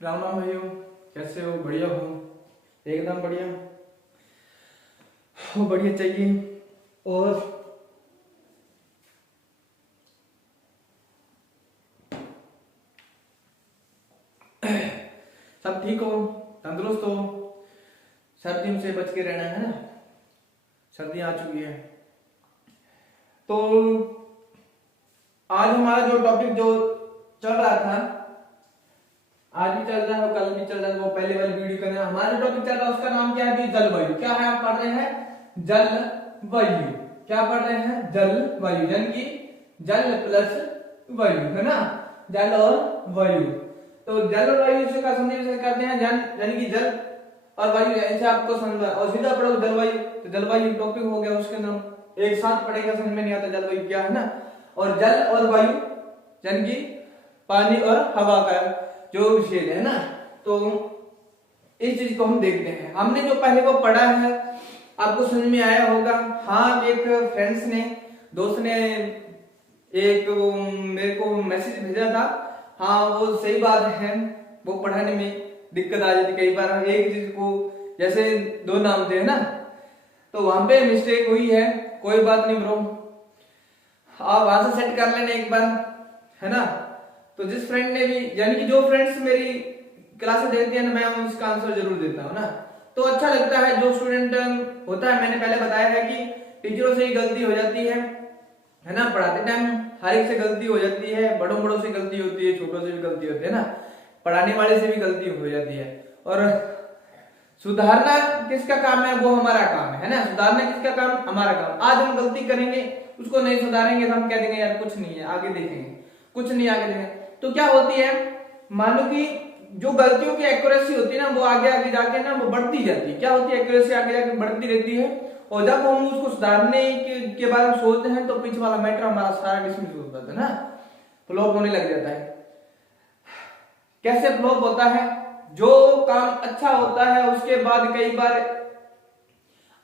राम राम भाइयों, कैसे हो? बढ़िया हो? एकदम बढ़िया हो। बढ़िया चाहिए। और सब ठीक हो, तंदुरुस्त हो? सर्दियों से बच के रहना है ना, सर्दियां आ चुकी है। तो आज हमारा जो टॉपिक जो चल रहा था, आज भी चल रहा है और कल भी चल रहा है, वो पहले वाली वीडियो का नाम, हमारा जो टॉपिक चल रहा है उसका नाम क्या है अभी? जलवायु। क्या है? आप पढ़ रहे हैं जलवायु। क्या पढ़ रहे हैं? जलवायु, यानी कि जल प्लस वायु, है ना, जल और वायु। तो जलवायु से का समझ करते हैं यानी कि जल और वायु, ऐसे आपको समझ और सीधा पढ़ो जलवायु, तो जलवायु टॉपिक हो गया, उसके अंदर एक साथ पढ़ेगा, समझ में नहीं आता जलवायु क्या है ना। और जल और वायु यानी कि पानी और हवा का जो विषय है ना, तो इस चीज को हम देखते हैं। हमने जो पहले को पढ़ा है आपको समझ में आया होगा। हाँ, एक फ्रेंड्स ने, दोस्त ने एक मेरे को मैसेज भेजा था। हाँ, वो सही बात है, वो पढ़ाने में दिक्कत आ जाती कई बार। एक चीज को जैसे दो नाम थे ना, तो वहां पे मिस्टेक हुई है, कोई बात नहीं ब्रो, आप वहां से सेट कर लेना एक बार, है ना। तो जिस फ्रेंड ने भी, यानी कि जो फ्रेंड्स मेरी क्लासेस देखते हैं ना, मैं उसका आंसर जरूर देता हूँ ना, तो अच्छा लगता है। जो स्टूडेंट होता है, मैंने पहले बताया है कि टीचरों से ही गलती हो जाती है ना, पढ़ाते टाइम हर एक से गलती हो जाती है, बड़ों बड़ों से गलती होती है, छोटों से भी गलती होती है ना, पढ़ाने वाले से भी गलती हो जाती है। और सुधारना किसका काम है? वो हमारा काम है ना, सुधारना किसका काम? हमारा काम। आज हम गलती करेंगे, उसको नहीं सुधारेंगे तो हम कह देंगे यार कुछ नहीं है, आगे देखेंगे, कुछ नहीं आगे देखेंगे। तो क्या होती है, मानो कि जो गलतियों की एक्यूरेसी होती है ना, वो आगे आगे जाके ना वो बढ़ती जाती है। क्या होती है? एक्यूरेसी आगे जाके बढ़ती रहती है, और जब हम उसको सुधारने के बारे में सोचते हैं तो पीछे वाला मैटर हमारा सारा डिसमिस हो जाता है ना, फ्लॉप होने लग जाता है। कैसे फ्लॉप होता है? जो काम अच्छा होता है उसके बाद कई बार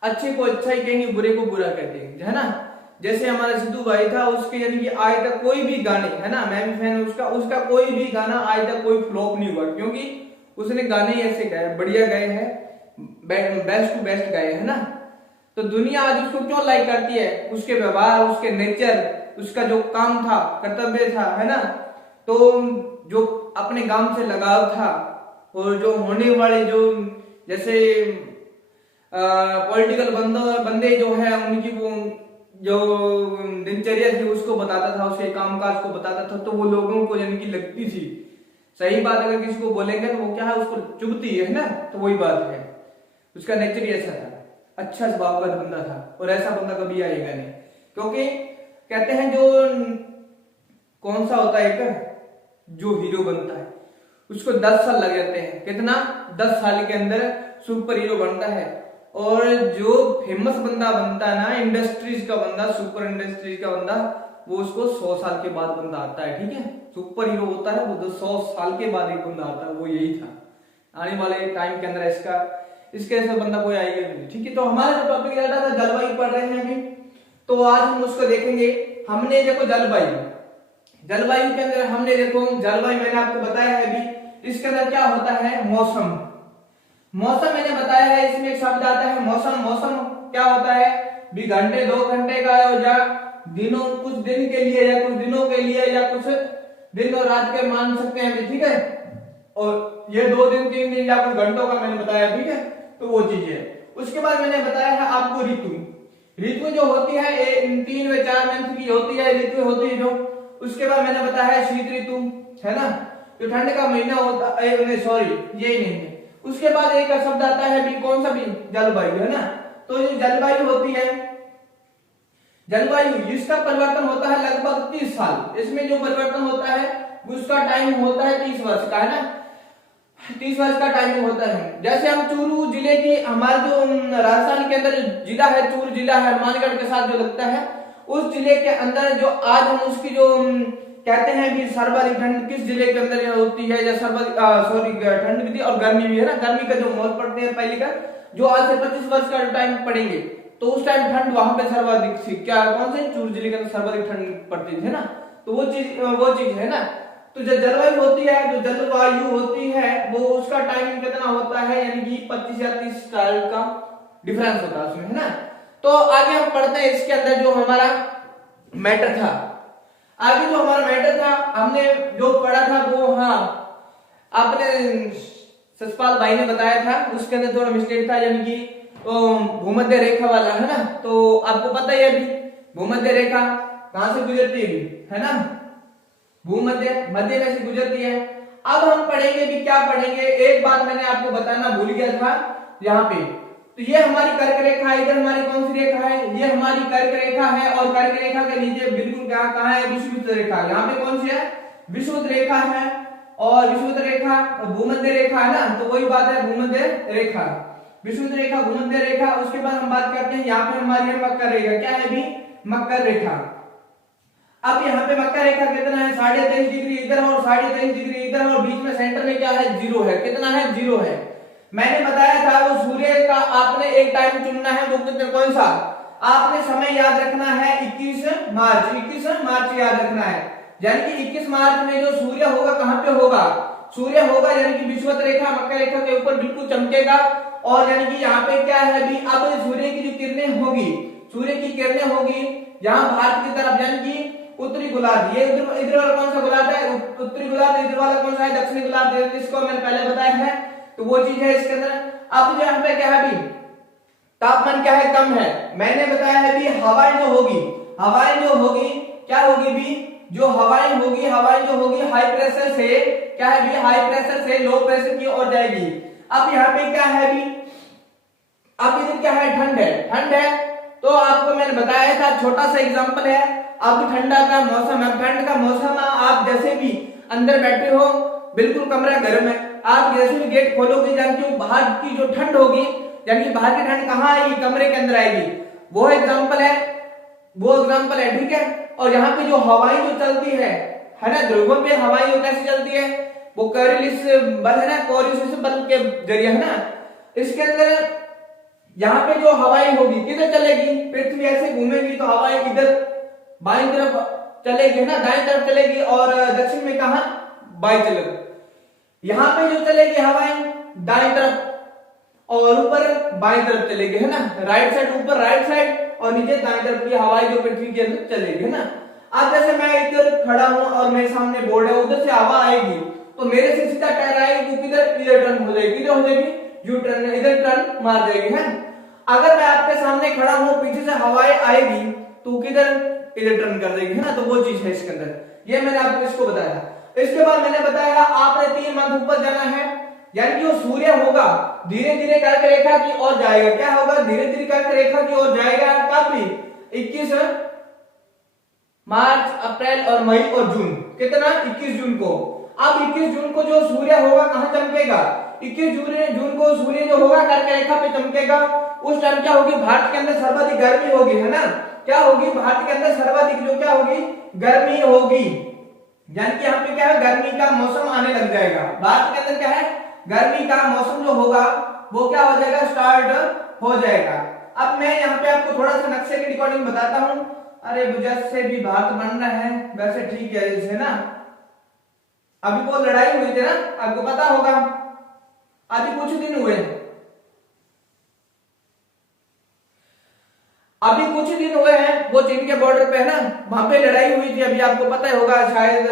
अच्छे को अच्छा ही कहेंगे, बुरे को बुरा कहते हैं, है ना। जैसे हमारा सिद्धू भाई था, उसके यानी कि आज तक कोई भी गाने, है ना, मैं भी फैन उसका कोई भी गाना आज तक कोई फ्लॉप नहीं हुआ, क्योंकि उसने गाने ऐसे गाए, बढ़िया गाए हैं, बेस्ट टू बेस्ट गाए, है ना। तो दुनिया आज उसको क्यों लाइक करती है? उसके व्यवहार, उसके नेचर, उसका जो काम था, कर्तव्य था, है ना। तो जो अपने गांव से लगाव था, और जो होने वाले जो जैसे पॉलिटिकल बंदे जो है, उनकी वो जो दिनचर्या थी उसको बताता था, उसके कामकाज को बताता था, तो वो लोगों को यानी कि लगती थी सही बात। अगर किसी को बोलेंगे तो वो क्या है, उसको चुभती है ना, तो वही बात है। उसका नेचर ही ऐसा था, अच्छा स्वभाव का बंदा था, और ऐसा बंदा कभी आएगा नहीं। क्योंकि कहते हैं जो कौन सा होता है, एक जो हीरो बनता है उसको 10 साल लग जाते हैं। कितना? 10 साल के अंदर सुपर हीरो बनता है। और जो फेमस बंदा बनता है ना, इंडस्ट्रीज का बंदा, सुपर इंडस्ट्रीज का बंदा, वो उसको 100 साल के बाद बंदा आता है, ठीक है। सुपर हीरो होता है वो 100 साल के बाद एक बंदा आता है, वो यही था। आने वाले टाइम के अंदर इसके ऐसा बंदा कोई आएगा नहीं, ठीक है। तो हमारा जो टॉपिक चल रहा था, जलवायु पढ़ रहे हैं अभी, तो आज हम उसको देखेंगे। हमने देखो जलवायु के अंदर हमने देखो, जलवायु मैंने आपको बताया है अभी, इसके अंदर क्या होता है? मौसम मैंने बताया है, इसमें एक शब्द आता है मौसम क्या होता है? भी घंटे 2 घंटे का, या दिनों, कुछ दिन के लिए, या कुछ दिनों के लिए, या कुछ दिन और रात के मान सकते हैं, ठीक है। और ये 2 दिन 3 दिन या कुछ घंटों का मैंने बताया, ठीक है। तो वो चीज है। उसके बाद मैंने बताया है आपको ऋतु जो होती है 3 व 4 मंथ की होती है, ऋतु होती है जो। उसके बाद मैंने बताया है शीत ऋतु, है ना, जो ठंड का महीना होता है, सॉरी यही नहीं है। उसके बाद एक शब्द आता है भी, कौन सा भी? जलवायु, है ना। तो ये जलवायु होती है, जलवायु इसका परिवर्तन होता है लगभग 30 साल। इसमें जो परिवर्तन होता है उसका टाइम होता है 30 वर्ष का, है ना, 30 वर्ष का टाइम होता है। जैसे हम चूरू जिले की, हमारे जो राजस्थान के अंदर जो जिला है, चूरू जिला है, हनुमानगढ़ के साथ जो लगता है, उस जिले के अंदर जो आज हम उसकी जो कहते हैं कि सर्वाधिक ठंड किस जिले के अंदर होती है, या सर्वाधिक ठंड भी थी और गर्मी भी, है ना। गर्मी का जो मौत पड़ते हैं पहले का, जो आज से 25 वर्ष का टाइम पड़ेंगे, तो उस टाइम ठंड वहां पे सर्वाधिक थी। क्या? कौन से? चूरू जिले के अंदर सर्वाधिक ठंड पड़ती थी, है ना। तो वो चीज है ना। तो जो जलवायु होती है, जो जलवायु होती है वो उसका टाइमिंग कितना होता है, यानी कि 25 या 30 साल का डिफरेंस होता है उसमें, है ना। तो आगे हम पढ़ते हैं इसके अंदर जो हमारा मैटर था। आगे जो हमारा मैटर था हमने जो पढ़ा था वो, हाँ आपने ससपाल भाई ने बताया था, उसके अंदर थोड़ा मिस्टेक था, यानी कि भूमध्य रेखा वाला, है ना। तो आपको पता ही है अभी भूमध्य रेखा कहां से गुजरती है ना, भूमध्य मध्य में से गुजरती है। अब हम पढ़ेंगे भी, क्या पढ़ेंगे, एक बात मैंने आपको बताना भूल गया था यहाँ पे। तो ये हमारी कर्क रेखा है, इधर हमारी कौन सी रेखा है, ये हमारी कर्क रेखा है, और कर्क रेखा के नीचे बिल्कुल कहाँ है, विषुवत रेखा। यहाँ पे कौन सी है, विषुवत रेखा है, और विषुवत रेखा भूमध्य रेखा है ना, तो वही बात है, भूमध्य रेखा, विषुवत रेखा, भूमध्य रेखा। उसके बाद हम बात करते हैं यहाँ पे हमारी है मकर रेखा, क्या है भी, मकर रेखा। अब यहाँ पे मकर रेखा कितना है, 23.5 डिग्री इधर और 23.5 डिग्री इधर, और बीच में सेंटर में क्या है, 0 है। कितना है, 0 है। मैंने बताया था वो सूर्य का आपने एक टाइम चुनना है, वो कितने, कौन सा, आपने समय याद रखना है 21 मार्च, 21 मार्च याद रखना है। यानी कि 21 मार्च में जो सूर्य होगा कहां पे होगा, सूर्य होगा यानी कि विषुवत रेखा मकर रेखा के ऊपर बिल्कुल चमकेगा। और यानी कि यहाँ पे क्या है भी, अब सूर्य की जो किरणें होगी, सूर्य की किरणें होगी यहाँ भारत की तरफ, यानी कि उत्तरी गोलार्ध, ये इधर वाला कौन सा गोलार्ध है, उत्तरी गोलार्ध, इधर वाला कौन सा है, दक्षिणी गोलार्ध, इसको मैंने पहले बताया है, तो वो चीज है इसके अंदर। अब जो यहाँ पे क्या है भी, तापमान क्या है, कम है। मैंने बताया है भी हवाएं जो होगी, हवाएं जो होगी क्या होगी भी, जो हवाएं होगी, हवाएं जो होगी हाई प्रेशर से क्या है भी, हाई प्रेशर से लो प्रेशर की ओर जाएगी। अब यहाँ पे क्या है भी, अब इधर क्या है, ठंड है, ठंड है। तो आपको मैंने बताया था, छोटा सा एग्जांपल है, अब ठंडा का मौसम है, ठंड का मौसम है, आप जैसे भी अंदर बैठे हो, बिल्कुल कमरा गर्म है, आप जैसे भी गेट खोलोगे, जानते हो बाहर की जो ठंड होगी, यानी कि बाहर की ठंड कहाँ आएगी, कमरे के अंदर आएगी। वो एग्जांपल है, वो एग्जांपल है, ठीक है। और यहाँ पे जो हवाएं जो चलती है ना, ध्रुवों पे हवाएं जो कैसे चलती है, वो कोरियोलिस बल है ना, कोरियोलिस बल के जरिए, है ना। इसके अंदर यहाँ पे जो हवाएं होगी किधर चलेगी, पृथ्वी ऐसे घूमेगी तो हवाएं इधर बाईं तरफ चलेगी ना, दाएं तरफ चलेगी, और दक्षिण में कहा, बाईं चलेगी। यहाँ पे जो चलेगी हवाएं दाएं तरफ, और ऊपर बाईं तरफ चलेगी, है ना, राइट साइड ऊपर राइट साइड, और नीचे दाएं तरफ की हवाएं जो पृथ्वी के अंदर चलेगी, है ना। अब जैसे मैं इधर खड़ा हूं और मेरे सामने बोर्ड है, उधर से हवा आएगी तो मेरे से सीधा टकराएगी, तो किधर, इधर टर्न हो जाएगी, किधर हो जाएगी, यू टर्न, इधर टर्न मार जाएगी, है। अगर मैं आपके सामने खड़ा हूं, पीछे से हवाएं आएगी तो किधर, इधर टर्न कर देगी, है ना। तो वो चीज है इसके अंदर, ये मैंने आपको इसको बताया। इसके बाद मैंने बताया आपने 3 मंथ ऊपर जाना है, यानी कि जो सूर्य होगा धीरे धीरे कर्क रेखा की ओर जाएगा, क्या होगा, धीरे धीरे कर्क रेखा की ओर जाएगा। कब भी, 21 मार्च, अप्रैल और मई और जून, कितना, 21 जून को। अब 21 जून को जो सूर्य होगा कहां चमकेगा, 21 जून को सूर्य जो होगा कर्क रेखा पे चमकेगा। उस टाइम क्या होगी, भारत के अंदर सर्वाधिक गर्मी होगी, है ना। क्या होगी, भारत के अंदर सर्वाधिक जो क्या होगी, गर्मी होगी, यानी कि यहाँ पे क्या है, गर्मी का मौसम आने लग जाएगा। भारत के अंदर क्या है, गर्मी का मौसम जो होगा वो क्या हो जाएगा, स्टार्ट हो जाएगा। अब मैं यहाँ पे आपको थोड़ा सा नक्शे के अकॉर्डिंग बताता हूँ। अरे जैसे भी भारत बन रहा है वैसे ठीक है, जैसे ना अभी वो लड़ाई हुई थी ना, आपको पता होगा, अभी कुछ दिन हुए, अभी कुछ दिन हुए हैं, वो चीन के बॉर्डर पे है ना, वहां पे लड़ाई हुई थी, अभी आपको पता ही होगा शायद,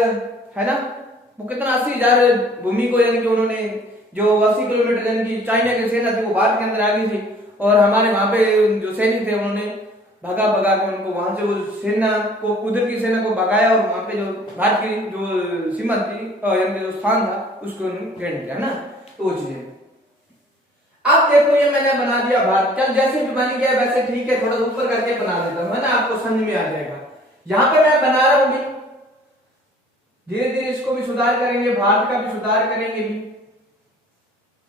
है ना। वो कितना 80,000 भूमि को, यानी कि उन्होंने जो 80 किलोमीटर, यानी कि चाइना की सेना थी वो भारत के अंदर आ गई थी, और हमारे वहां पे जो सैनिक थे उन्होंने भगा भगा के उनको वहां से, वो सेना को, उधर की सेना को भगाया, और वहां पे जो भारत की जो सीमा थी, यानी जो स्थान था उसको घेर दिया, है ना। तो वो चीज, अब देखो ये मैंने बना दिया भारत, चल जैसे भी बन गया वैसे ठीक है, थोड़ा ऊपर करके बना देता हूं, है ना, आपको समझ में आ जाएगा। यहाँ पे मैं बना रहा हूं भी, धीरे धीरे इसको भी सुधार करेंगे, भारत का भी सुधार करेंगे भी।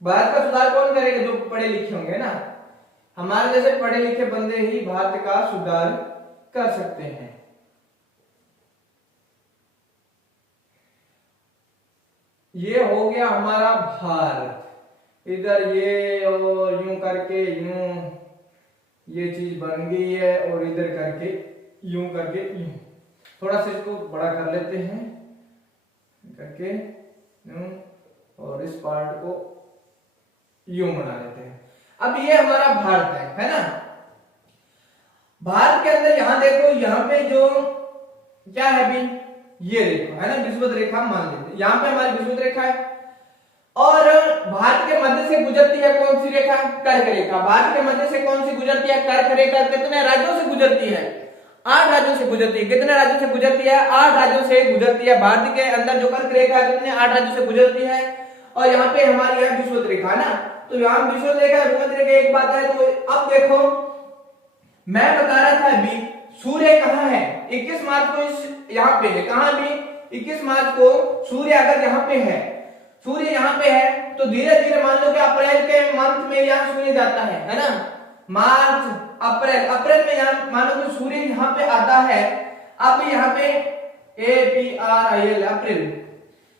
भारत का सुधार कौन करेगा, जो पढ़े लिखे होंगे ना, हमारे जैसे पढ़े लिखे बंदे ही भारत का सुधार कर सकते हैं। ये हो गया हमारा भारत, इधर ये और यूं करके यूं ये चीज बन गई है, और इधर करके यूं करके यूं, थोड़ा सा इसको बड़ा कर लेते हैं, करके यूं, और इस पार्ट को यूं बना लेते हैं। अब ये हमारा भारत है ना। भारत के अंदर यहां देखो, यहाँ पे जो क्या है भी, ये देखो है ना, विषुवत रेखा मान लेते हैं। यहाँ पे हमारी विषुवत रेखा है और भारत के मध्य से गुजरती है कौन सी रेखा? कर्क रेखा। भारत के मध्य से कौन सी गुजरती है? कर्क रेखा। कितने राज्यों से गुजरती है? 8 राज्यों से गुजरती है। कितने राज्यों से गुजरती है? 8 राज्यों से गुजरती है। भारत के अंदर जो कर्क रेखा है कितने? 8 राज्यों से गुजरती है। और यहाँ पे हमारी है विषुवत रेखा ना, तो यहाँ विषुवत रेखा भूमध्य रेखा एक बात है। तो अब देखो मैं बता रहा था अभी सूर्य कहाँ है? 21 मार्च को इस यहाँ पे है। कहाँ भी? 21 मार्च को सूर्य अगर यहाँ पे है, सूर्य यहाँ पे है, तो धीरे धीरे मान लो कि अप्रैल के मंथ में यहाँ सूर्य जाता है ना, मार्च अप्रैल में यहाँ मान लो कि सूर्य यहाँ पे आता है। अब यहाँ पे APRIL अप्रैल,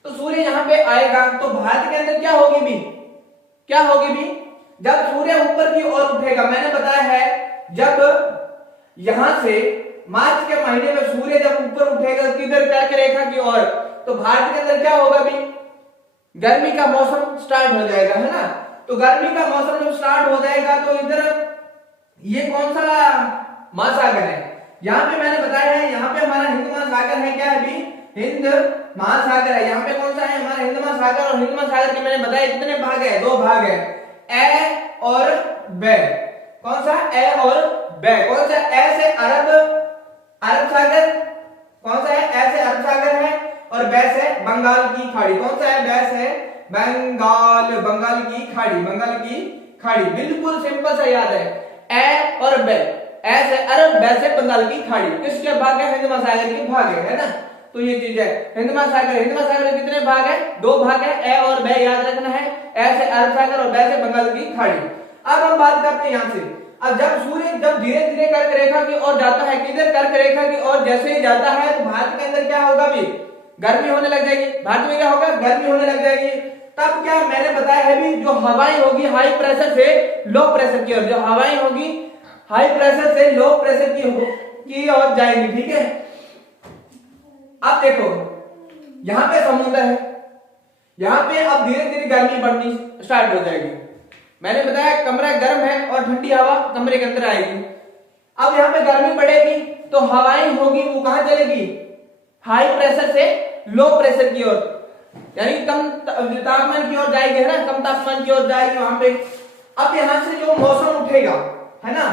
तो सूर्य यहाँ पे आएगा तो भारत के अंदर क्या होगी भी? क्या होगी भी? जब सूर्य ऊपर की ओर उठेगा, मैंने बताया है जब यहां से मार्च के महीने में सूर्य जब ऊपर उठेगा किधर? कर्क रेखा की ओर, तो भारत के अंदर क्या होगा भी? गर्मी का मौसम स्टार्ट हो जाएगा है ना। तो गर्मी का मौसम जब स्टार्ट हो जाएगा तो इधर ये कौन सा महासागर है? यहाँ पे मैंने बताया है, यहाँ पे हमारा हिंद महासागर है। क्या है भी? हिंद महासागर है। यहाँ पे कौन सा है? हमारा हिंद महासागर। और हिंद महासागर के मैंने बताया कितने भाग है? 2 भाग है, ए और बे। कौन सा? ए और बे। कौन सा? ए से अरब सागर। कौन सा है? ए से अरब सागर है और बे से बंगाल की खाड़ी। कौन सा है? बे से बंगाल की खाड़ी। बिल्कुल सिंपल सा याद है, ए और बे। ए से अरब, बे से बंगाल की खाड़ी। किसके भाग है? हिंद महासागर के भाग है ना। तो ये चीज है हिंद महासागर में कितने भाग है? 2 भाग है, ए और बे याद रखना है। ए से अरब सागर और बे से बंगाल की खाड़ी। अब हम बात करते हैं यहाँ से। अब जब सूर्य जब धीरे धीरे कर्क रेखा की ओर जाता है, किधर? कर्क रेखा की ओर जैसे ही जाता है तो भारत के अंदर क्या होगा भी? गर्मी होने लग जाएगी। भारत में क्या होगा? गर्मी होने लग जाएगी। तब क्या मैंने बताया है भी, जो हवाएं होगी हाई प्रेशर से लो प्रेशर की ओर, जो हवाएं होगी हाई प्रेशर से लो प्रेशर की ओर जाएंगी। ठीक है। अब देखो यहाँ पे समुद्र है, यहाँ पे अब धीरे धीरे गर्मी बढ़नी स्टार्ट हो जाएगी। मैंने बताया कमरा गर्म है और ठंडी हवा कमरे के अंदर आएगी। अब यहाँ पे गर्मी बढ़ेगी तो हवाएं होगी वो कहां चलेगी? हाई प्रेशर से लो प्रेशर की ओर, यानी कम तापमान की ओर जाएगी है ना, कम तापमान की ओर जाएगी वहां पे। अब यहां से जो मौसम उठेगा है ना,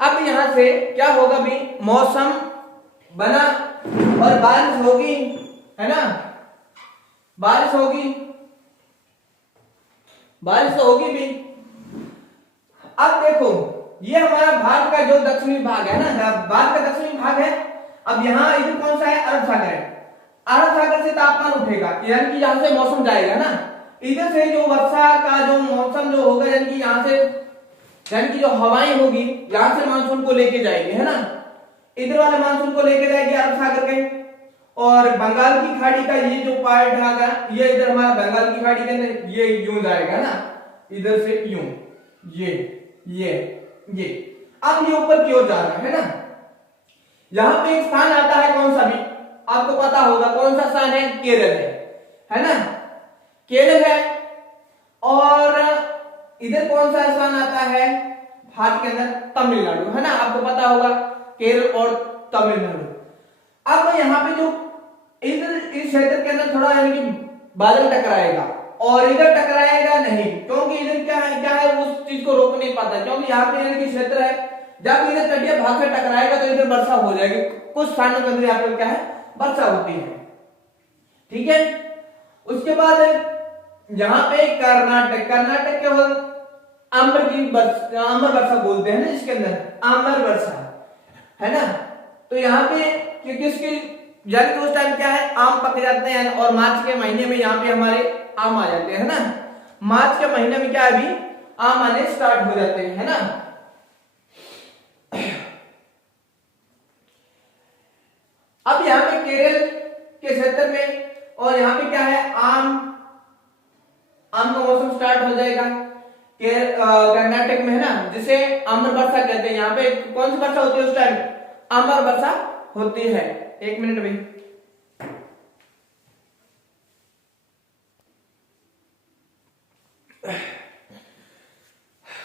अब यहां से क्या होगा भी? मौसम बना और बारिश होगी है ना, बारिश तो होगी भी। अब देखो ये हमारा भारत का जो दक्षिणी भाग है ना, भारत का दक्षिणी भाग है। अब यहाँ इधर कौन सा है? अरब सागर है। अरब सागर से तापमान उठेगा, यानी कि यहाँ से मौसम जाएगा ना। इधर से जो वर्षा का जो मौसम जो होगा, यानी कि यहाँ से, यानी कि जो हवाएं होगी यहाँ से मानसून को लेके जाएगी है ना, इधर वाले मानसून को लेके जाएगी अरब सागर के। और बंगाल की खाड़ी का ये जो पार्ट आएगा, ये इधर हमारा बंगाल की खाड़ी के अंदर ये यूं जाएगा ना, इधर से यूं, ये अब ये ऊपर की ओर जा रहा है ना। यहां पे एक स्थान आता है, कौन सा भी आपको पता होगा, कौन सा स्थान है? केरल है ना, केरल है। और इधर कौन सा स्थान आता है भारत के अंदर? तमिलनाडु है ना, आपको पता होगा केरल और तमिलनाडु। अब यहाँ पे जो इधर इस क्षेत्र के अंदर थोड़ा यानी कि बादल टकराएगा, और इधर टकराएगा नहीं, क्योंकि इधर क्या है उस चीज को रोक नहीं पाता, क्योंकि यहाँ पे यानी कि क्षेत्र है, जब इधर तटीय भाग से टकराएगा तो इधर वर्षा हो जाएगी। कुछ स्थानों के अंदर यहाँ पे क्या है? वर्षा होती है। ठीक है। उसके बाद यहाँ पे कर्नाटक के आम्र वर्षा बोलते हैं ना, इसके अंदर आम्र वर्षा है ना। तो यहाँ पे किसकी, यानी उस टाइम क्या है? आम पक जाते हैं, और मार्च के महीने में यहाँ पे हमारे आम आ जाते हैं ना। मार्च के महीने में क्या है अभी? आम आने स्टार्ट हो जाते हैं है ना। अब यहाँ पे केरल के क्षेत्र में, और यहाँ पे क्या है? आम का मौसम स्टार्ट हो जाएगा कर्नाटक में है ना, जिसे आम्र वर्षा कहते हैं। यहाँ पे कौन सी वर्षा होती है उस टाइम? आम्र वर्षा होती है। 1 मिनट भाई।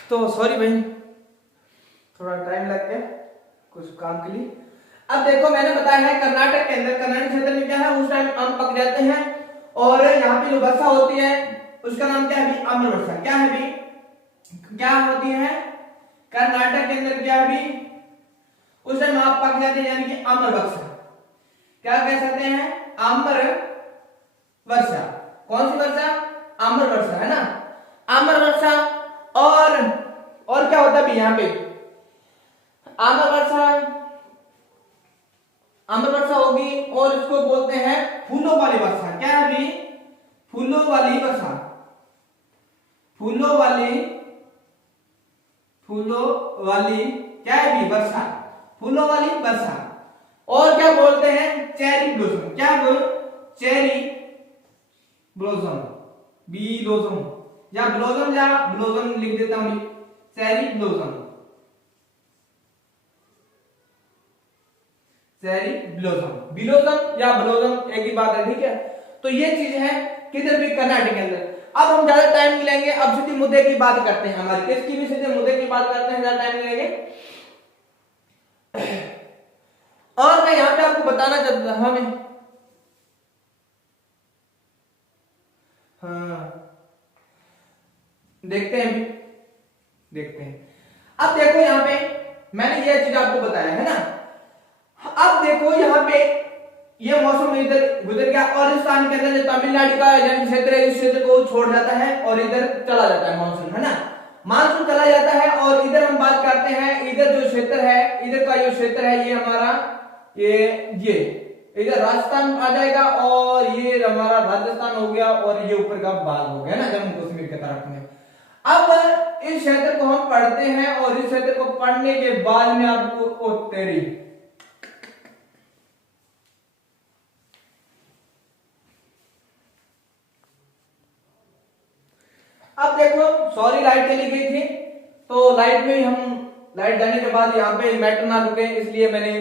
तो सॉरी भाई, थोड़ा टाइम लग गया कुछ काम के लिए। अब देखो मैंने बताया है कर्नाटक के अंदर, कर्नाटक क्षेत्र में क्या है उस टाइम आम पक जाते हैं और यहाँ पे जो वर्षा होती है उसका नाम क्या है? आम्र वर्षा। क्या है भी? क्या होती है कर्नाटक के अंदर? क्या भी उस टाइम आप पक जाते हैं यानी कि आम्र वर्षा। क्या कह सकते हैं? आम्र वर्षा। कौन सी वर्षा? आम्र वर्षा, है ना, आम्र वर्षा। और क्या होता है भी यहाँ पे? आम्र वर्षा होगी और इसको बोलते हैं फूलों वाली वर्षा। क्या है भी? फूलों वाली वर्षा। फूलों वाली क्या है भी? वर्षा। फूलों वाली वर्षा। और क्या बोलते हैं? Cherry blossom. क्या बोल? चेरी ब्लॉसम, ब्लॉसम या ब्लॉसम लिख देता हूं, चेरी ब्लॉसम, चेरी ब्लॉसम या ब्लॉसम एक ही बात है, ठीक है। तो ये चीज है किधर भी? कर्नाटक के अंदर। अब हम ज्यादा टाइम नहीं लेंगे, अब सीधे मुद्दे की बात करते हैं, हमारे किसकी भी सीधे मुद्दे की बात करते हैं, ज्यादा टाइम नहीं लेंगे। और मैं यहां पे आपको बताना चाहता हूं, हाँ देखते हैं। अब देखो यहाँ पे मैंने ये चीज आपको बताया है ना। अब देखो यहाँ पे ये मौसम इधर गुजर गया और इस स्थान के अंदर जो तमिलनाडु का क्षेत्र है, इस क्षेत्र को छोड़ जाता है और इधर चला जाता है मानसून, है ना। मानसून चला जाता है और इधर हम बात करते हैं, इधर जो क्षेत्र है, इधर का जो क्षेत्र है ये हमारा ये इधर राजस्थान आ जाएगा और ये हमारा राजस्थान हो गया और ये ऊपर का भाग हो गया ना, जम्मू कश्मीर के तरफ में। अब इस क्षेत्र को हम पढ़ते हैं और इस क्षेत्र को पढ़ने के बाद में आपको तेरी अब देखो सॉरी लाइट चली गई थी, तो लाइट में लाइट जाने के बाद यहाँ पे मैटर ना रुके इसलिए मैंने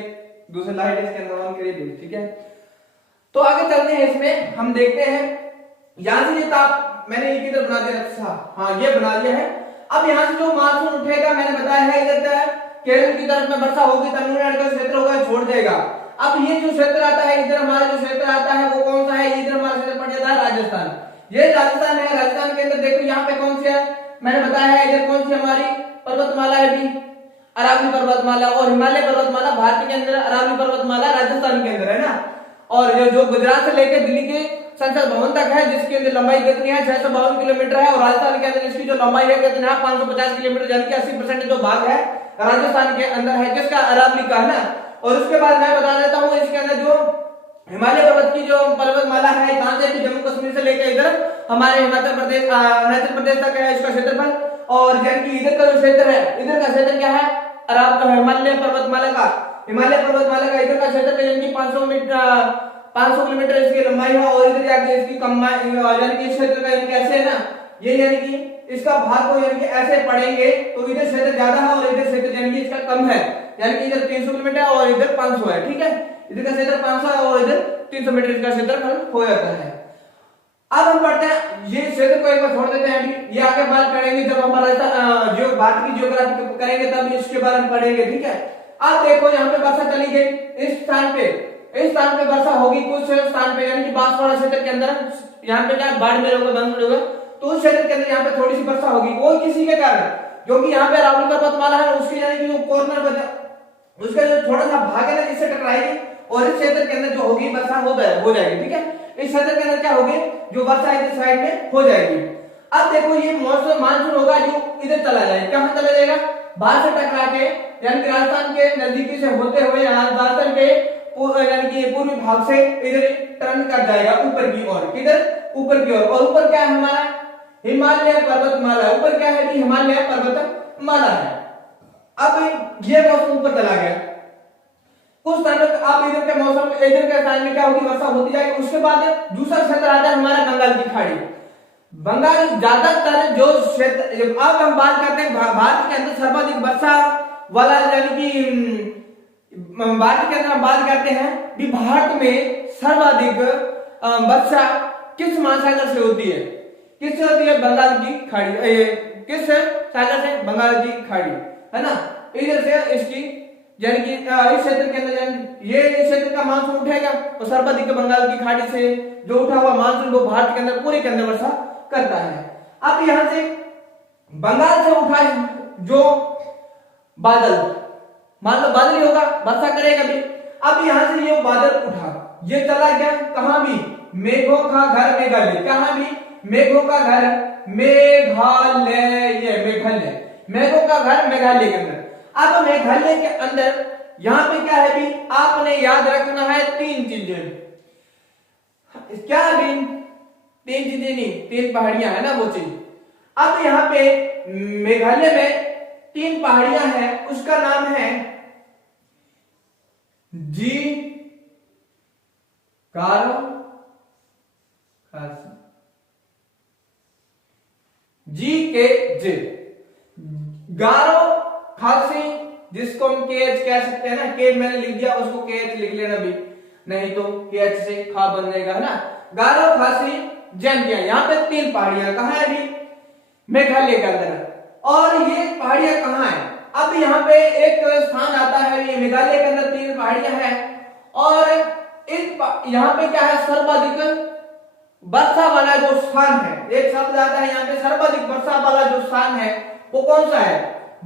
दूसरी लाइट इसके अंदर ऑन करी थी, ठीक है। तो आगे चलते हैं, इसमें हम देखते हैं यहां से ये ताप मैंने ये किधर बना दिया, अच्छा हाँ ये बना दिया है। अब यहाँ से जो मानसून उठेगा मैंने बताया है इधर केरल की तरफ में वर्षा होगी, तमिलनाडु का क्षेत्र होगा छोड़ देगा। अब ये जो क्षेत्र आता है इधर, हमारा जो क्षेत्र आता है वो कौन सा है? इधर हमारा क्षेत्र पड़ जाता है राजस्थान। ये राजस्थान है, राजस्थान के अंदर देखो यहाँ पे कौन सी है मैंने बताया है, इधर कौन सी हमारी पर्वतमाला है भी? अरावली पर्वतमाला। और हिमालय पर्वतमाला भारत के अंदर, अरावली पर्वतमाला राजस्थान के अंदर, है ना। और जो गुजरात से लेकर दिल्ली के संसद भवन तक है जिसकी अंदर लंबाई कितनी है? 652 किलोमीटर है और राजस्थान के अंदर इसकी जो लंबाई है कितनी है? 550 किलोमीटर, यानी कि 80% जो भाग है राजस्थान के अंदर है, किसका? अरावली का, है ना। और उसके बाद मैं बता देता हूँ इसके अंदर जो हिमालय पर्वत की जो पर्वतमाला है कहां से? जम्मू कश्मीर से लेकर इधर हमारे हिमाचल प्रदेश तक है इसका क्षेत्रफल। और यानी कि इधर का जो क्षेत्र है, इधर का क्षेत्र क्या है? हिमालय पर्वतमाला का, इधर का क्षेत्र यानी कि 500 किलोमीटर इसकी लंबाई है और इधर जाके इसकी कमाई यानी कि क्षेत्र का यानी ऐसे है ना, ये यानी कि इसका भाग को यानी कि ऐसे पढ़ेंगे तो इधर क्षेत्र ज्यादा है और इधर क्षेत्र यानी कि इसका कम है, यानी कि इधर 300 किलोमीटर और इधर 500 है, ठीक है। इधर का क्षेत्र 500 है और इधर 300 मीटर इसका क्षेत्रफल हो जाता है। अब हम पढ़ते हैं ये क्षेत्र को एक बार छोड़ देते हैं अभी, ये आगे बात करेंगे जब हमारा जो भारत की ज्योग्राफी करेंगे तब इसके बारे में पढ़ेंगे, ठीक है। अब देखो यहाँ पे वर्षा चली गई, इस स्थान पे वर्षा होगी कुछ स्थान पे, यानी कि बांसवाड़ा क्षेत्र के अंदर, यहाँ पे क्या बाड़मेर होगा, बंद होगा, तो उस क्षेत्र के अंदर यहाँ पे थोड़ी सी वर्षा होगी, वो किसी के कारण, क्योंकि यहाँ पे अरावली पर्वतमाला है उसके यानी कि जो कॉर्नर बचा उसका जो थोड़ा सा भाग है ना जिससे टकराएगी और इस क्षेत्र के अंदर जो होगी वर्षा हो जाएगी, ठीक है। इस क्षेत्र के अंदर क्या होगी? जो वर्षा इधर साइड में हो जाएगी। अब देखो ये मौसम मानसून होगा जो इधर चला जाएगा, कहां चला जाएगा? बाहर से टकरा के यानी कि राजस्थान के नजदीकी से होते हुए राजस्थान के यानी कि पूर्वी भाग से इधर टर्न कर जाएगा ऊपर की ओर, किधर? ऊपर की ओर। और ऊपर क्या है हमारा? हिमालय पर्वतमाला। ऊपर क्या है कि हिमालय पर्वतमाला है। अब ये मौसम ऊपर चला गया, कुछ टाइम तक आप इधर के मौसम इधर के स्थान में क्या होगी? वर्षा होती जाएगी। उसके बाद दूसरा क्षेत्र आता है हमारा बंगाल की खाड़ी। बंगाल ज्यादातर जो क्षेत्र, अब हम बात करते हैं भारत के अंदर सर्वाधिक वर्षा वाला, यानी कि भारत के अंदर हम बात करते हैं कि भारत में सर्वाधिक वर्षा किस महासागर से होती है? किससे होती है? बंगाल की खाड़ी, किस सागर से? बंगाल की खाड़ी, है ना। इधर से इसकी यानी कि इस क्षेत्र के अंदर ये क्षेत्र का मानसून उठेगा तो सर्वाधिक बंगाल की खाड़ी से जो उठा हुआ मानसून वो भारत के अंदर पूरे के अंदर वर्षा करता है। अब यहां से बंगाल से उठा जो बादल, मान लो बादल ही होगा, वर्षा करेगा भी। अब यहां से ये बादल उठा, ये चला गया कहां भी? मेघों का घर मेघालय, कहां भी? मेघों का घर मेघालय, ये मेघालय, मेघों का घर मेघालय के अंदर। अब मेघालय के अंदर यहां पे क्या है भी? आपने याद रखना है तीन चीजें। क्या है? तीन चीजें नहीं, तीन पहाड़ियां है ना वो चीज। अब यहाँ पे मेघालय में तीन पहाड़ियां हैं, उसका नाम है जी गारो खासी, जी के जे, गारो खासी, जिसको हम के एच कह सकते हैं ना, के मैंने लिख दिया, उसको के एच लिख लेना भी, नहीं तो के एच से खा बन जाएगा, है ना। गारो खासी जैंतिया, यहाँ पे तीन पहाड़ियां कहाँ है अभी? मेघालय के अंदर। और ये पहाड़ियां कहाँ है? अब यहाँ पे एक स्थान आता है, ये मेघालय के अंदर तीन पहाड़ियां हैं और यहाँ पे क्या है? सर्वाधिक वर्षा वाला जो स्थान है, एक शब्द आता है यहाँ पे, सर्वाधिक वर्षा वाला जो स्थान है वो कौन सा है?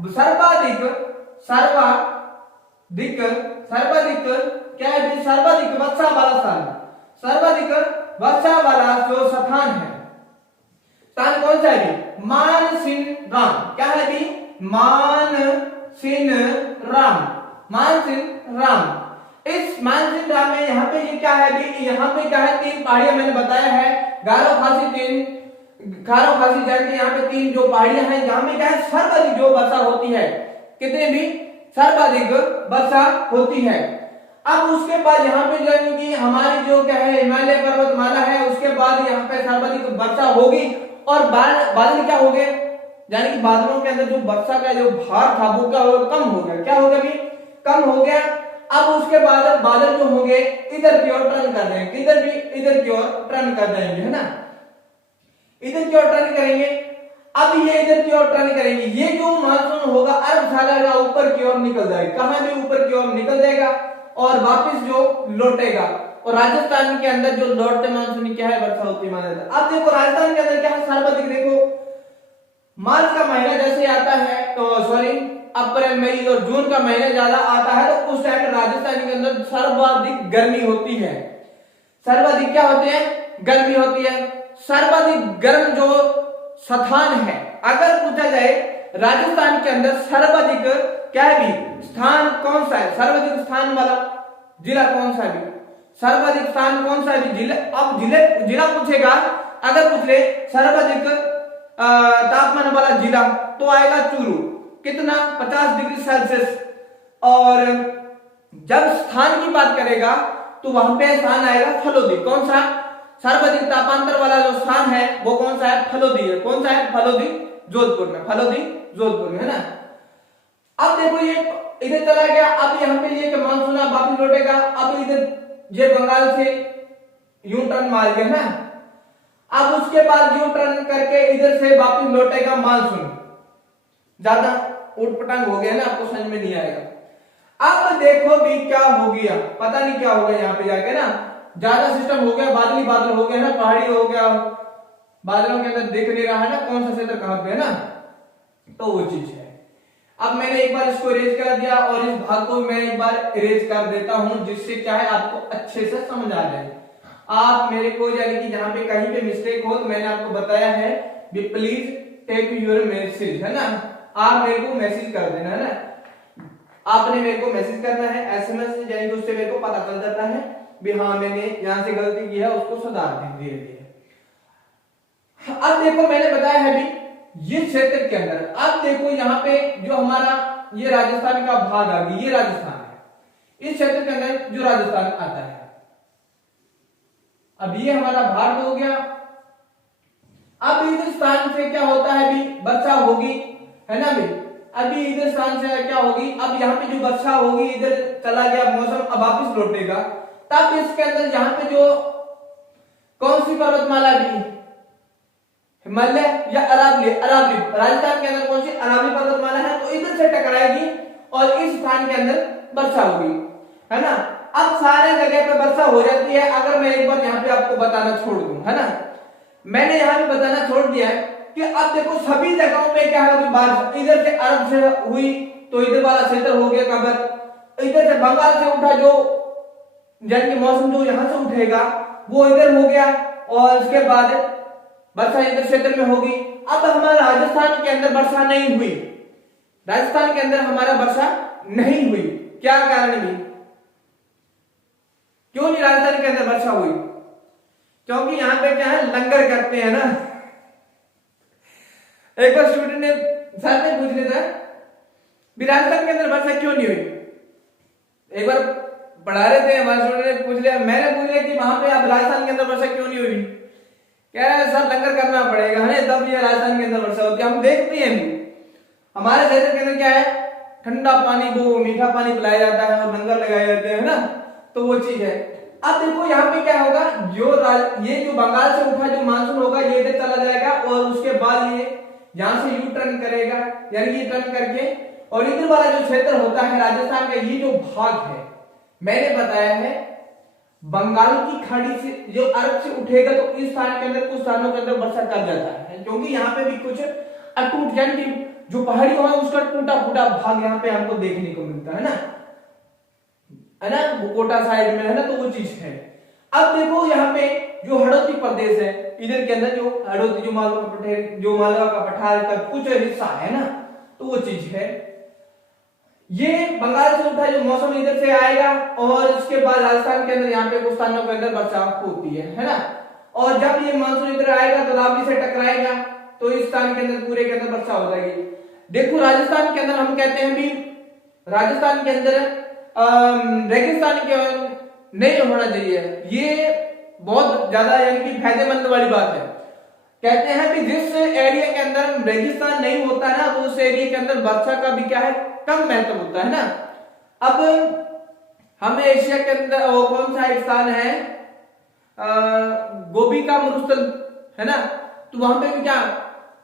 सर्वाधिक क्या है? सर्वाधिक वर्षा वाला स्थान, सर्वाधिक वर्षा वाला जो स्थान है, स्थान कौन सा है? मानसिनराम। क्या है भी? मानसिनराम। इस मानसिनराम में यहाँ पे ये क्या है भी? यहाँ पे क्या है? तीन पहाड़ियां मैंने बताया है, गारो खासी जैंतिया, यहाँ पे तीन जो पहाड़ियां हैं, यहाँ में क्या है? सर्वाधिक जो वर्षा होती है, कितने भी? सर्वाधिक वर्षा होती है। अब उसके बाद यहाँ पे जो कि हमारी जो क्या है हिमालय पर्वतमाला है, उसके बाद यहाँ पे सर्वाधिक वर्षा होगी और बादल क्या हो गए? यानी कि बादलों के अंदर जो वर्षा का जो भार था वो क्या हो गया? कम हो गया। क्या हो गया भी? कम हो गया। अब उसके बाद बादल जो होंगे इधर की ओर टर्न कर देंगे, इधर भी इधर की ओर टर्न कर देंगे, है ना, इधर की ओर टर्न करेंगे। अब ये इधर की ओर टर्न करेंगे, ये जो मानसून होगा अरब सागर का ऊपर की ओर निकल जाएगा, कहां भी ऊपर की ओर निकल जाएगा और वापस जो लौटेगा। और राजस्थान के अंदर जो लौटते मानसून क्या है? वर्षा होती है माना जाता है। अब देखो राजस्थान के अंदर क्या है? सर्वाधिक देखो मार्च का महीना जैसे आता है तो अप्रैल मई और जून का महीना ज्यादा आता है तो उस टाइम राजस्थान के अंदर सर्वाधिक गर्मी होती है। सर्वाधिक क्या होती है? गर्मी होती है। सर्वाधिक गर्म जो स्थान है, अगर पूछा जाए राजस्थान के अंदर सर्वाधिक क्या है भी? स्थान कौन सा है? सर्वाधिक स्थान वाला जिला कौन सा है? सर्वाधिक स्थान कौन सा है? जिला। अब जिला पूछेगा, अगर पूछ ले सर्वाधिक तापमान वाला जिला तो आएगा चूरू, कितना? 50 डिग्री सेल्सियस। और जब स्थान की बात करेगा तो वहां पे स्थान आएगा फलोदी। कौन सा? सर्वाधिक तापांतर वाला जो स्थान है वो कौन सा है? फलोदी है। कौन सा है? फलोदी, जोधपुर में, फलोदी जोधपुर में, है ना। अब देखो ये इधर चला गया, अब यहाँ पे ये मानसून वापस लौटेगा। अब इधर ये बंगाल से यूं टर्न मार गया ना, अब उसके बाद यूं टर्न करके इधर से वापस लौटेगा मानसून। ज्यादा उठपटांग हो गया ना, आपको समझ में नहीं आएगा। अब देखो भी क्या हो गया, पता नहीं क्या हो गया यहाँ पे जाके ना, ज्यादा सिस्टम हो गया, बादली बादल हो गया ना, पहाड़ी हो गया, बादलों के अंदर दिख नहीं रहा है ना कौन सा क्षेत्र कहां पे है ना, तो वो चीज है। अब मैंने एक बार इसको इरेज कर दिया और इस भाग को मैं एक बार इरेज कर देता हूं, जिससे क्या है आपको अच्छे से समझ आ जाए। आप मेरे को यानी कि जहां पे कहीं पे मिस्टेक हो तो मैंने आपको बताया है भी प्लीज टेक योर मैसेज, है ना, आप मेरे को मैसेज कर देना, है ना, आपने मेरे को मैसेज करना है एसएमएस से, यानी कि उससे मेरे को पता चल जाता है भी हाँ मैंने यहां से गलती की है, उसको सुधार दें धीरे धीरे। अब देखो मैंने बताया है भी ये क्षेत्र के अंदर, अब देखो यहाँ पे जो हमारा ये राजस्थान का भाग आ गया, ये राजस्थान है, इस क्षेत्र के अंदर जो राजस्थान आता है, अब ये हमारा भारत हो गया। अब इधर स्थान से क्या होता है भी वर्षा होगी, है ना भी, अभी इधर स्थान से क्या होगी, अब यहाँ पे जो वर्षा होगी इधर चला गया मौसम, अब वापिस लौटेगा, तब इसके अंदर यहाँ पे जो कौन सी पर्वतमाला भी हिमालय या अरावली, अरावली राजस्थान के अंदर कौन सी अरावली पर्वतमाला है, तो इधर से टकराएगी और इस स्थान के अंदर वर्षा होगी, है ना। अब सारे जगह पे वर्षा हो जाती है। अगर मैं एक बार यहाँ पे आपको बताना छोड़ दूं, है ना, मैंने यहाँ पे बताना छोड़ दिया है कि अब देखो सभी जगहों पे क्या है, बारिश इधर से अरब से हुई तो इधर वाला क्षेत्र हो गया कवर, इधर से बंगाल से उठा जो यानी कि मौसम जो यहाँ से उठेगा वो इधर हो गया, और उसके बाद वर्षा इधर क्षेत्र में होगी। अब हमारा राजस्थान के अंदर वर्षा नहीं हुई, राजस्थान के अंदर हमारा वर्षा नहीं हुई, क्या कारण भी, क्यों नहीं राजस्थान के अंदर वर्षा हुई? क्योंकि यहाँ पे क्या है, लंगर करते हैं ना। एक बार स्टूडेंट ने सर ने पूछ लिया था भी राजस्थान के अंदर वर्षा क्यों नहीं हुई। एक बार पढ़ा रहे थे, हमारे स्टूडेंट ने पूछ लिया, मैंने पूछ लिया कि वहां पे अब राजस्थान के अंदर वर्षा क्यों नहीं हुई। कह रहे सर लंगर करना पड़ेगा, है तब ये राजस्थान के अंदर वर्षा होती है। हम देखते हैं हमारे क्षेत्र के अंदर क्या है, ठंडा पानी वो मीठा पानी पिलाया जाता है और लंगर लगाए जाते हैं ना, तो वो चीज है। अब देखो यहाँ पे क्या होगा, ये जो बंगाल से उठा जो मानसून होगा ये इधर चला जाएगा और उसके बाद ये यहां से यू टर्न करेगा, यानी ये टर्न करके, और इधर वाला जो क्षेत्र होता है राजस्थान का, ये जो भाग है मैंने बताया है बंगाल की खाड़ी से जो अरब से उठेगा तो इस स्थान के अंदर कुछ स्थानों के अंदर वर्षा कर जाता है, क्योंकि यहाँ पे भी कुछ अटूट यानी कि जो पहाड़ी है उसका टूटा फूटा भाग यहाँ पे हमको देखने को मिलता है ना, वो कोटा साइड में है ना, तो वो चीज है। अब देखो यहाँ पे जो हड़ौती प्रदेश है, इधर के अंदर जो हड़ौती जो मालवा का पठार का कुछ हिस्सा है ना, तो वो चीज है। ये बंगाल से उठा जो मौसम इधर से आएगा और इसके बाद राजस्थान के अंदर यहाँ पे कुछ स्थानों के अंदर वर्षा होती है ना, और जब ये मानसून इधर आएगा तो रावली से टकराएगा तो इस स्थान के अंदर पूरे के अंदर वर्षा हो जाएगी। देखो राजस्थान के अंदर हम कहते हैं भी राजस्थान के अंदर रेगिस्तान के नहीं होना चाहिए, ये बहुत ज्यादा यानी कि फायदेमंद वाली बात है। कहते हैं कि जिस एरिया के अंदर रेगिस्तान नहीं होता है ना, तो उस एरिया के अंदर वर्षा का भी क्या है, कम महत्व होता है ना। अब हमें एशिया के अंदर कौन सा स्थान है, गोबी का मरुस्थल है ना, तो वहां पे भी क्या,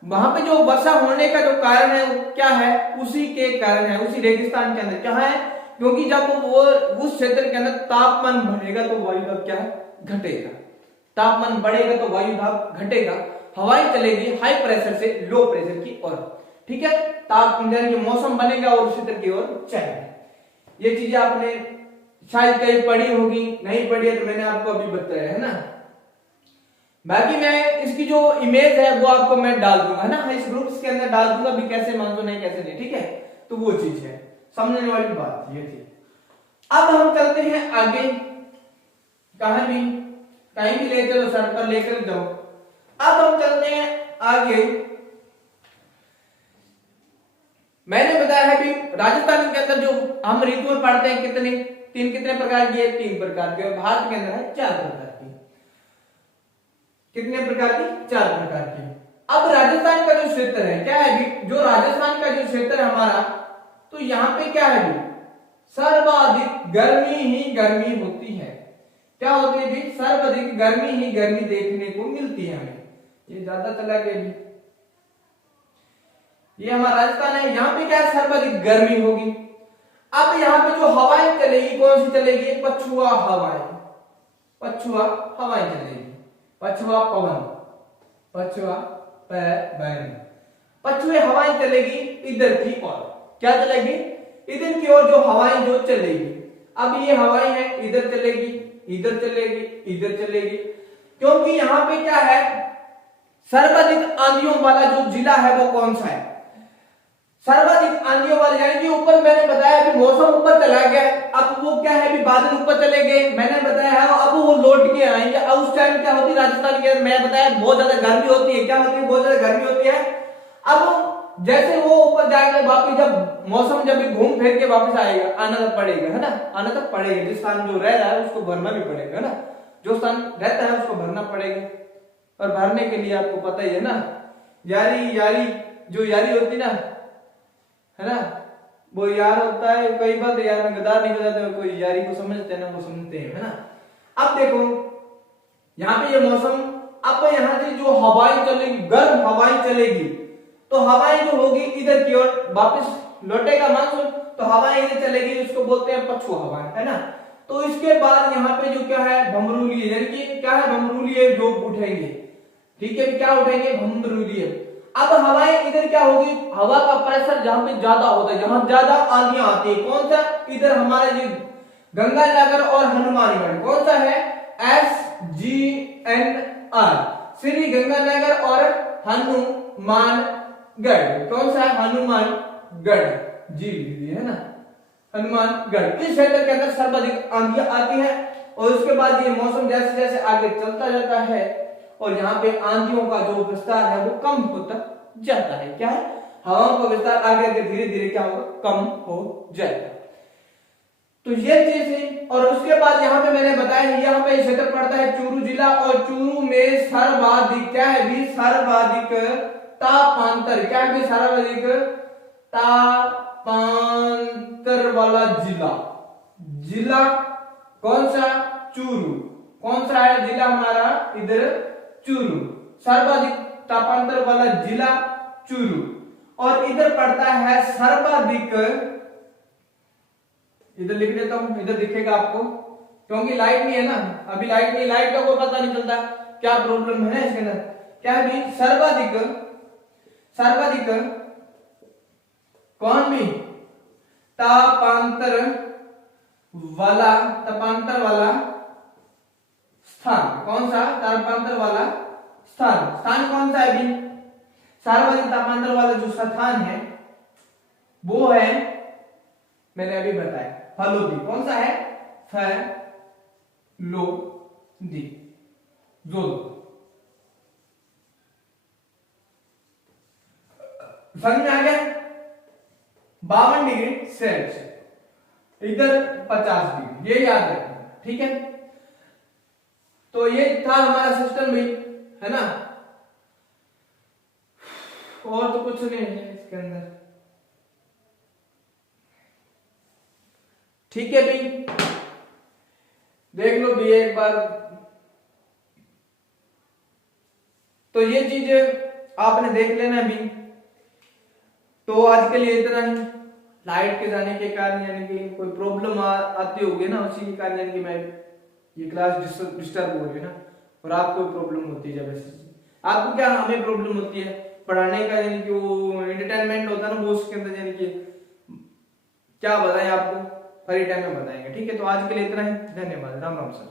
वहां पे जो वर्षा होने का जो कारण है वो क्या है, उसी के कारण है, उसी रेगिस्तान के अंदर क्या है, क्योंकि जब वो उस क्षेत्र के अंदर तापमान बढ़ेगा तो वायु दाब क्या है, घटेगा, तापमान बढ़ेगा तो वायु दाब घटेगा, हवाएं चलेगी हाई प्रेशर से लो प्रेशर की ओर, ठीक है, तापमान के मौसम बनेगा और उस क्षेत्र की ओर चलेगा। ये चीजें आपने शायद कहीं पढ़ी होगी, नहीं पढ़ी है तो मैंने आपको अभी बताया है ना। बाकी मैं इसकी जो इमेज है वो आपको मैं डाल दूंगा है ना, इस ग्रुप्स के अंदर डाल दूंगा भी कैसे मानसून है कैसे नहीं, ठीक है, तो वो चीज है समझने वाली बात ये थी। अब हम चलते हैं आगे, कहीं भी ले चलो सर पर लेकर जाओ। अब हम चलते हैं आगे, मैंने बताया है भी राजस्थान के अंदर जो हम ऋतुएं पढ़ते हैं कितने प्रकार की है, 3 प्रकार की, और भारत के अंदर है 4 प्रकार की। कितने प्रकार की, 4 प्रकार की। अब राजस्थान का जो क्षेत्र है क्या है भी, जो राजस्थान का जो क्षेत्र है हमारा, तो यहाँ पे क्या है भी, सर्वाधिक गर्मी ही गर्मी होती है। क्या होती है भी, सर्वाधिक गर्मी ही गर्मी देखने को मिलती है हमें। ये ज्यादा चला गया भी, ये हमारा राजस्थान है, यहाँ पे क्या सर्वाधिक गर्मी होगी। अब यहाँ पे जो हवाएं चलेगी कौन सी चलेगी, पछुआ हवाएं, पछुआ हवाएं चलेगी, पछुआ पवन, पछुआ पवन, पछुए हवाएं चलेगी इधर की ओर, क्या चलेगी, इधर की ओर जो हवाएं जो चलेगी। अब ये हवाएं हैं इधर चलेगी, इधर चलेगी, इधर चलेगी, क्योंकि यहाँ पे क्या है, सर्वाधिक आंधियों वाला जो जिला है वो कौन सा है, सर्वाधिक आंधियों वाले, यानी कि ऊपर मैंने बताया कि मौसम ऊपर चला गया, अब वो क्या है भी बादल ऊपर चले गए, मैंने बताया है अब वो लौट के आएंगे। अब उस टाइम क्या होती है राजस्थान के अंदर, मैं बताया बहुत ज्यादा गर्मी होती है, क्या होती है, बहुत ज्यादा गर्मी होती है। अब जैसे वो ऊपर जाएगा वापिस, जब मौसम जब भी घूम फिर के वापस आएगा, आना तो पड़ेगा है ना, आना तो पड़ेगा, जिस स्थान जो रह रहा है उसको भरना भी पड़ेगा है ना, जो स्थान रहता है उसको भरना पड़ेगा, और भरने के लिए आपको पता ही है ना, यारी जो यारी होती ना है ना, वो यार होता है, कई बार यार में गद्दार नहीं हो जाते, कोई यारी को समझते हैं ना, वो समझते हैं है ना। अब देखो यहाँ पे ये मौसम अब यहाँ से जो हवाएं चलेगी, गर्म हवाएं चलेगी, तो हवाएं जो होगी इधर की ओर वापस लौटेगा मानसून, तो हवाएं इधर चलेगी, उसको बोलते हैं पछुआ हवाएं, है ना। तो इसके बाद यहाँ पे जो क्या है भमरूलिए, यानी कि क्या है भमरूलिए जो उठेंगे, ठीक है, क्या उठेंगे भमरूलिए। अब हवाएं इधर क्या होगी, हवा का प्रेशर जहां पे ज्यादा होता है, जहां ज्यादा आंधियां आती है, कौन सा, इधर हमारा ये गंगासागर और हनुमानगढ़, कौन सा है, SGNR, श्री गंगानगर और हनुमानगढ़, कौन सा है हनुमानगढ़ जी, है ना, हनुमानगढ़। इस क्षेत्र के अंदर सर्वाधिक आंधियां आती है, और उसके बाद ये मौसम जैसे जैसे आगे चलता जाता है और यहाँ पे आंधियों का जो विस्तार है वो कम होता जाता है, क्या है, हवाओं का विस्तार आगे आगे धीरे धीरे क्या होगा, कम हो जाएगा। तो ये चीज है। और उसके बाद यहाँ पे मैंने बताया यहाँ पे क्षेत्र पड़ता है चूरू जिला, और चूरू में सर्वाधिक क्या है भी, सर्वाधिक तापांतर, क्या है भी, सर्वाधिक तापांतर वाला जिला, जिला कौन सा, चूरू, कौन सा है जिला हमारा, इधर चूरू, सर्वाधिक तापांतर वाला जिला चूरू। और इधर पड़ता है सर्वाधिक, इधर लिख देता हूं, इधर दिखेगा आपको, क्योंकि लाइट नहीं है ना, अभी लाइट नहीं, लाइट का कोई पता नहीं चलता क्या प्रॉब्लम है इसके अंदर, क्या है भी, सर्वाधिक, सर्वाधिक कौन भी, तापांतर वाला, तापांतर वाला स्थान, कौन सा, तापांतर वाला स्थान, स्थान कौन सा है भी, सर्वाधिक तापांतर वाला जो स्थान है वो है, मैंने अभी बताया फलोदी, कौन सा है, फलोदी, जोधपुर। समझ में आ गया, 52 डिग्री सेल्सियस, इधर 50 डिग्री, ये याद रखना, ठीक है। तो ये था हमारा सिस्टम भी, है ना, और तो कुछ नहीं है इसके अंदर, ठीक है भी, देख लो भी एक बार। तो ये चीज आपने देख लेना भी। तो आज के लिए इतना ही, लाइट के जाने के कारण यानी कि कोई प्रॉब्लम आती होगी ना, उसी के कारण यानी कि मैं ये क्लास डिस्टर्ब हो रही है ना, और आपको प्रॉब्लम होती है, जब ऐसे आपको क्या, हमें प्रॉब्लम होती है पढ़ाने का, यानी कि वो एंटरटेनमेंट होता है ना वो, उसके अंदर यानी कि क्या बताएं आपको, फ्री टाइम में बताएंगे, ठीक है। तो आज के लिए इतना ही, धन्यवाद, राम राम सर।